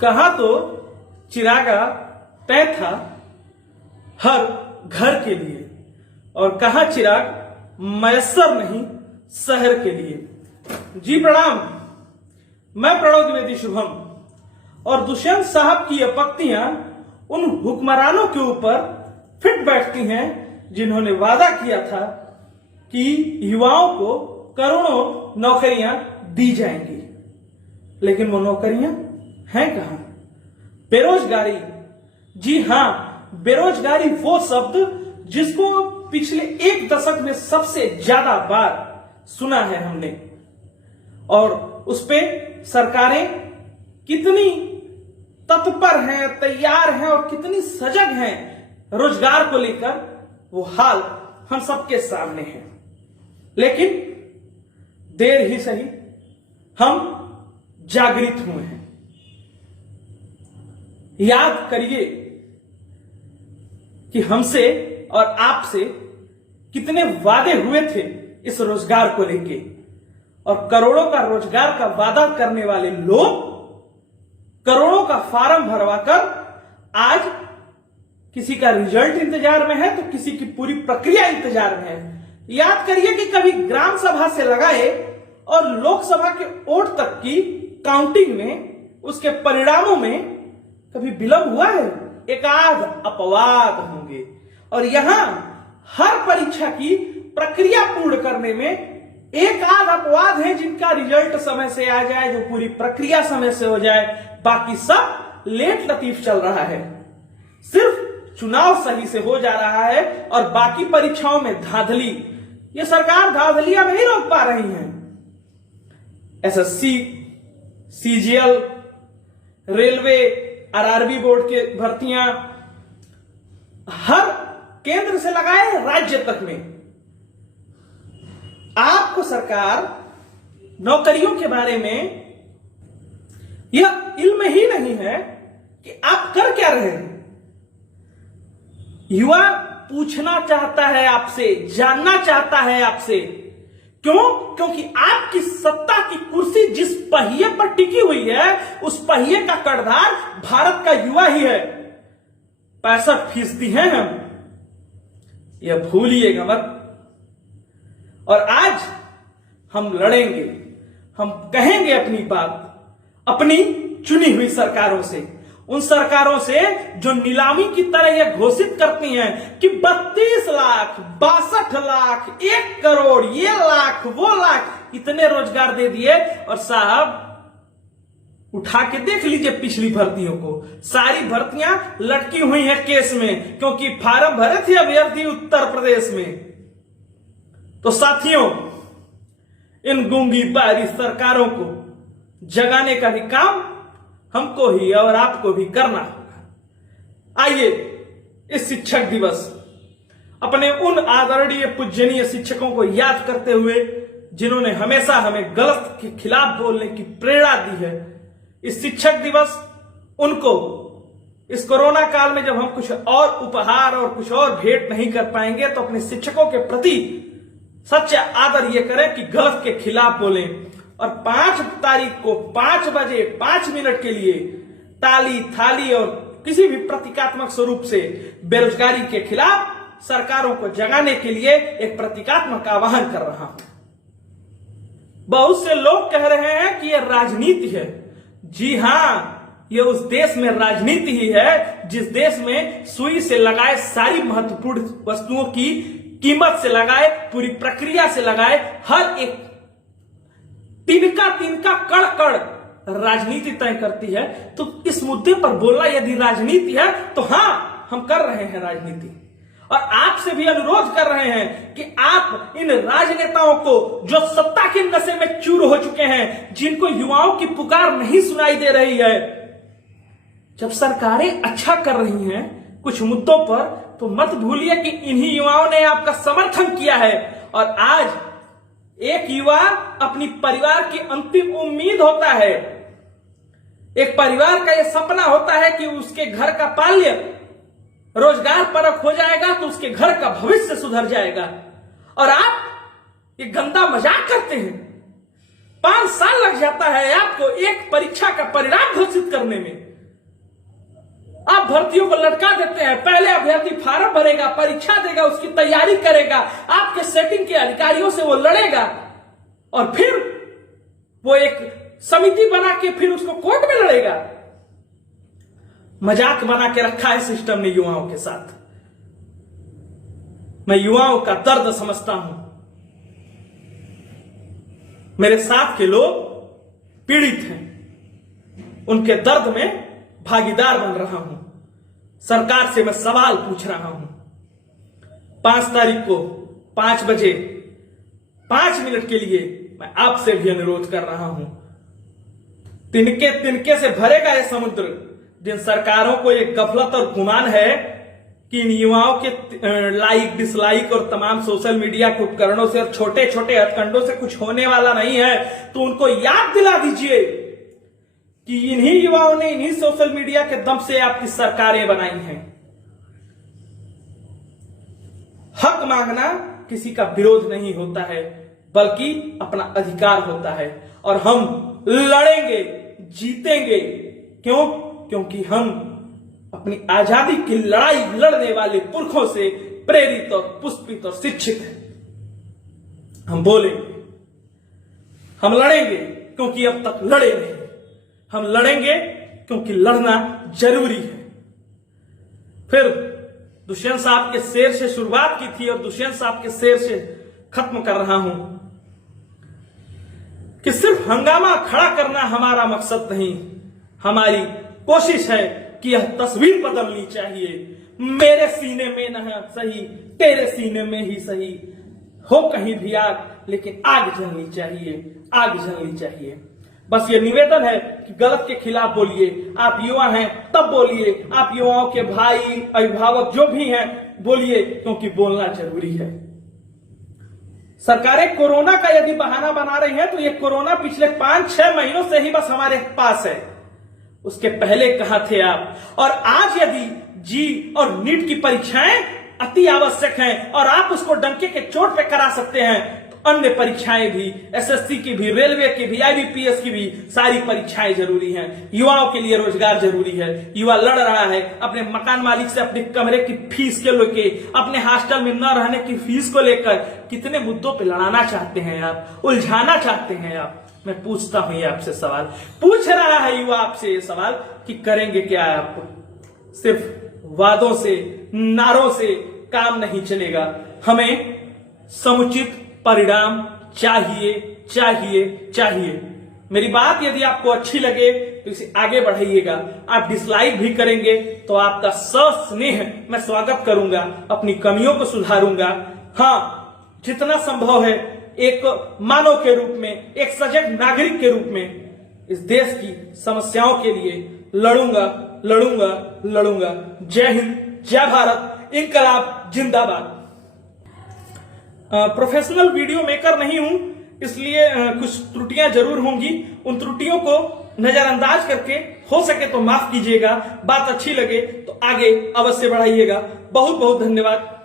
कहा तो चिरागा तय था हर घर के लिए और कहा चिराग मयस्सर नहीं शहर के लिए। जी प्रणाम, मैं प्रणव द्विवेदी शुभम। और दुष्यंत साहब की अपत्तियां उन हुक्मरानों के ऊपर फिट बैठती हैं जिन्होंने वादा किया था कि युवाओं को करोड़ों नौकरियां दी जाएंगी, लेकिन वो नौकरियां हैं कहां? बेरोजगारी, जी हां, बेरोजगारी वो शब्द जिसको पिछले एक दशक में सबसे ज्यादा बार सुना है हमने, और उस पे सरकारें कितनी तत्पर हैं, तैयार हैं और कितनी सजग हैं रोजगार को लेकर, वो हाल हम सबके सामने है। लेकिन देर ही सही हम जागृत हुए हैं। याद करिए कि हमसे और आपसे कितने वादे हुए थे इस रोजगार को लेके, और करोड़ों का रोजगार का वादा करने वाले लोग करोड़ों का फार्म भरवाकर आज किसी का रिजल्ट इंतजार में है तो किसी की पूरी प्रक्रिया इंतजार में है। याद करिए कि कभी ग्राम सभा से लगाए और लोकसभा के वोट तक की काउंटिंग में, उसके परिणामों में कभी विलंब हुआ है? एक आध अपवाद होंगे, और यहां हर परीक्षा की प्रक्रिया पूर्ण करने में एक आध अपवाद है जिनका रिजल्ट समय से आ जाए, जो पूरी प्रक्रिया समय से हो जाए, बाकी सब लेट लतीफ चल रहा है। सिर्फ चुनाव सही से हो जा रहा है और बाकी परीक्षाओं में धांधली, ये सरकार धांधलियां नहीं रोक पा रही है। SSC, CGL, railway, RRB board के भर्तियां हर केंद्र से लगाए राज्य तक में, आपको सरकार नौकरियों के बारे में यह इल्म ही नहीं है कि आप कर क्या रहे हैं। युवा पूछना चाहता है आपसे, जानना चाहता है आपसे, क्यों? क्योंकि आपकी सत्ता की कुर्सी जिस पहिए पर टिकी हुई है, उस पहिए का कर्णधार भारत का युवा ही है। 65% हैं हम, यह भूलिएगा मत। और आज हम लड़ेंगे, हम कहेंगे अपनी बात अपनी चुनी हुई सरकारों से, उन सरकारों से जो नीलामी की तरह यह घोषित करती हैं कि 32 लाख, 62 लाख, 1 करोड़, ये लाख, वो लाख, इतने रोजगार दे दिए। और साहब उठा के देख लीजिए पिछली भर्तियों को, सारी भर्तियां लटकी हुई हैं केस में, क्योंकि फार्म भरे थे अभ्यर्थी उत्तर प्रदेश में। तो साथियों, इन गूंगी बारी सरकारों को जगाने का भी काम हमको ही और आपको भी करना होगा। आइए इस शिक्षक दिवस अपने उन आदरणीय पूजनीय शिक्षकों को याद करते हुए जिन्होंने हमेशा हमें गलत के खिलाफ बोलने की प्रेरणा दी है, इस शिक्षक दिवस उनको इस कोरोना काल में जब हम कुछ और उपहार और कुछ और भेंट नहीं कर पाएंगे तो अपने शिक्षकों के प्रति सच्चा आदर ये करें कि गलत के खिलाफ बोलें। और 5 तारीख को 5 बजे 5 मिनट के लिए ताली, थाली और किसी भी प्रतीकात्मक स्वरूप से बेरोजगारी के खिलाफ सरकारों को जगाने के लिए एक प्रतीकात्मक आह्वान कर रहा हूं। बहुत से लोग कह रहे हैं कि यह राजनीति है। जी हां, यह उस देश में राजनीति ही है जिस देश में सुई से लगाए सारी महत्वपूर्ण वस्तुओं की कीमत से लगाए, पूरी प्रक्रिया से लगाए, हर एक तिनका तिनका कड़ कड़ राजनीति तय करती है। तो इस मुद्दे पर बोलना यदि राजनीति है तो हां, हम कर रहे हैं राजनीति, और आपसे भी अनुरोध कर रहे हैं कि आप इन राजनेताओं को जो सत्ता के नशे में चूर हो चुके हैं, जिनको युवाओं की पुकार नहीं सुनाई दे रही है, जब सरकारें अच्छा कर रही हैं कुछ मुद्दों पर, तो मत भूलिए कि इन्हीं युवाओं ने आपका समर्थन किया है। और आज एक युवा अपनी परिवार की अंतिम उम्मीद होता है, एक परिवार का यह सपना होता है कि उसके घर का पाल्य रोजगार परक हो जाएगा तो उसके घर का भविष्य सुधर जाएगा। और आप ये गंदा मजाक करते हैं। 5 साल लग जाता है आपको एक परीक्षा का परिणाम घोषित करने में। आप भर्तियों को लटका देते हैं। पहले अभ्यर्थी फार्म भरेगा, परीक्षा देगा, उसकी तैयारी करेगा, आपके सेटिंग के अधिकारियों से वो लड़ेगा और फिर वो एक समिति बना के फिर उसको कोर्ट में लड़ेगा। मजाक बना के रखा है सिस्टम ने युवाओं के साथ। मैं युवाओं का दर्द समझता हूं। मेरे साथ के लोग पीड़ित हैं, उनके दर्द में भागीदार बन रहा हूं। सरकार से मैं सवाल पूछ रहा हूं। 5 तारीख को 5 बजे 5 मिनट के लिए मैं आपसे भी अनुरोध कर रहा हूं। तिनके तिनके से भरेगा यह समुद्र। जिन सरकारों को एक गफलत और गुमान है कि इन युवाओं के लाइक डिसलाइक और तमाम सोशल मीडिया के उपकरणों से और छोटे छोटे हथकंडों से कुछ होने वाला नहीं है, तो उनको याद दिला दीजिए कि इन्हीं युवाओं ने इन्हीं सोशल मीडिया के दम से आपकी सरकारें बनाई हैं। हक मांगना किसी का विरोध नहीं होता है, बल्कि अपना अधिकार होता है। और हम लड़ेंगे, जीतेंगे। क्यों? क्योंकि हम अपनी आजादी की लड़ाई लड़ने वाले पुरखों से प्रेरित और पुष्पित और शिक्षित हैं। हम बोलेंगे, हम लड़ेंगे क्योंकि अब तक लड़े नहीं। हम लड़ेंगे क्योंकि लड़ना जरूरी है। फिर दुष्यंत साहब के शेर से शुरुआत की थी और दुष्यंत साहब के शेर से खत्म कर रहा हूं कि सिर्फ हंगामा खड़ा करना हमारा मकसद नहीं। हमारी कोशिश है कि यह तस्वीर बदलनी चाहिए। मेरे सीने में न सही, तेरे सीने में ही सही, हो कहीं भी आग, लेकिन आग जलनी चाहिए, आग जलनी चाहिए। बस ये निवेदन है कि गलत के खिलाफ बोलिए। आप युवा हैं तब बोलिए, आप युवाओं के भाई अभिभावक जो भी हैं बोलिए, क्योंकि बोलना जरूरी है। सरकारें कोरोना का यदि बहाना बना रही हैं तो ये कोरोना पिछले 5-6 महीनों से ही बस हमारे पास है। उसके पहले कहां थे आप? और आज यदि जी और नीट की परीक्षाएं अति आवश्यक हैं और आप उसको डंके के चोट पे करा सकते हैं, तो अन्य परीक्षाएं भी, एसएससी की भी, रेलवे की भी, आईबीपीएस की भी सारी परीक्षाएं जरूरी हैं। युवाओं के लिए रोजगार जरूरी है। युवा लड़ रहा है अपने मकान मालिक से अपने कमरे की फीस के लेके, अपने हॉस्टल में न रहने की फीस को लेकर। कितने मुद्दों पे लड़ाना चाहते हैं आप, उलझाना चाहते हैं आप? मैं पूछता हूं ये आपसे सवाल, पूछ रहा है युवा आपसे ये सवाल कि करेंगे क्या आप? सिर्फ वादों से, नारों से काम नहीं चलेगा। हमें समुचित परिणाम चाहिए, चाहिए, चाहिए। मेरी बात यदि आपको अच्छी लगे तो इसे आगे बढ़ाइएगा। आप डिसलाइक भी करेंगे तो आपका सस्नेह मैं स्वागत करूंगा, अपनी कमियों को सुधारूंगा। हाँ, जितना संभव है एक मानव के रूप में, एक सजग नागरिक के रूप में इस देश की समस्याओं के लिए लड़ूंगा, लड़ूंगा, लड़ूंगा। जय हिंद, जय भारत, इंकलाब जिंदाबाद। प्रोफेशनल वीडियो मेकर नहीं हूं, इसलिए कुछ त्रुटियां जरूर होंगी। उन त्रुटियों को नजरअंदाज करके हो सके तो माफ कीजिएगा। बात अच्छी लगे तो आगे अवश्य बढ़ाइएगा। बहुत बहुत धन्यवाद।